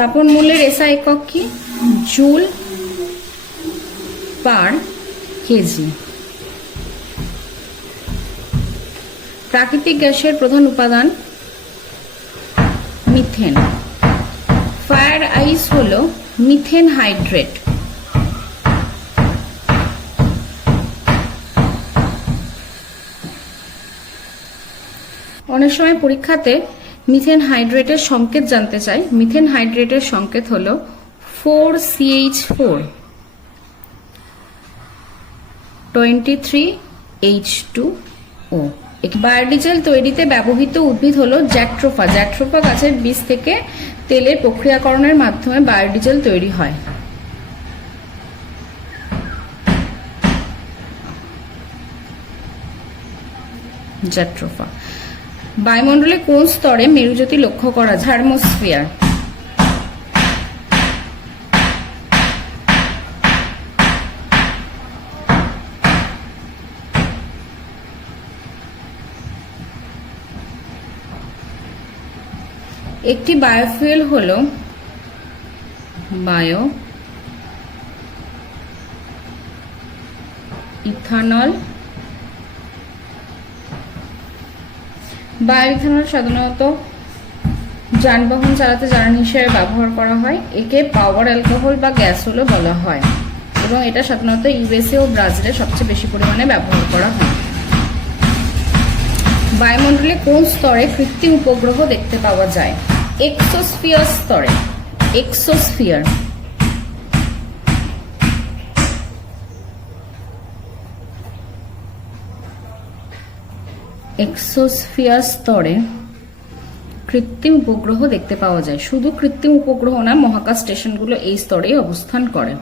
তাপন মূল্যের এসআই একক কি? Joule per KG. প্রাকৃতিক গ্যাসের প্রধান উপাদান মিথেন। ফায়ার আইস হলো মিথেন হাইড্রেট। অনেক সময় পরীক্ষাতে মিথেন হাইড্রেটের সংকেত জানতে চাই। মিথেন হাইড্রেটের সংকেত হলো 4CH4 23H2O। বায়োডিজেল তৈরিতে ব্যবহৃত উদ্ভিদ হলো জ্যাট্রোফা। জ্যাট্রোফা গাছের বীজ থেকে তেলের প্রক্রিয়াকরণের মাধ্যমে বায়োডিজেল তৈরি হয়। জ্যাট্রোফা। বায়ুমণ্ডলে কোন স্তরে মেরুজ্যোতি লক্ষ্য করা যায়? থার্মোস্ফিয়ার। একটি বায়োফুয়েল হলো বায়ো ইথানল। বায়ো ইথানল সাধারণত যানবাহন চালাতে জ্বালানি হিসেবে ব্যবহার করা হয়। একে পাওয়ার অ্যালকোহল বা গ্যাসোলও বলা হয় এবং এটা সাধারণত ইউএসএ ও ব্রাজিলে সবচেয়ে বেশি পরিমাণে ব্যবহার করা হয়। বায়ুমণ্ডলে কোন স্তরে কৃত্রিম উপগ্রহ দেখতে পাওয়া যায়? এক্সোস্ফিয়ার স্তরে। এক্সোস্ফিয়ার। এক্সোস্ফিয়ার স্তরে কৃত্রিম উপগ্রহ দেখতে পাওয়া যায়। শুধু কৃত্রিম উপগ্রহ না, মহাকাশ স্টেশনগুলো এই স্তরেই অবস্থান করে।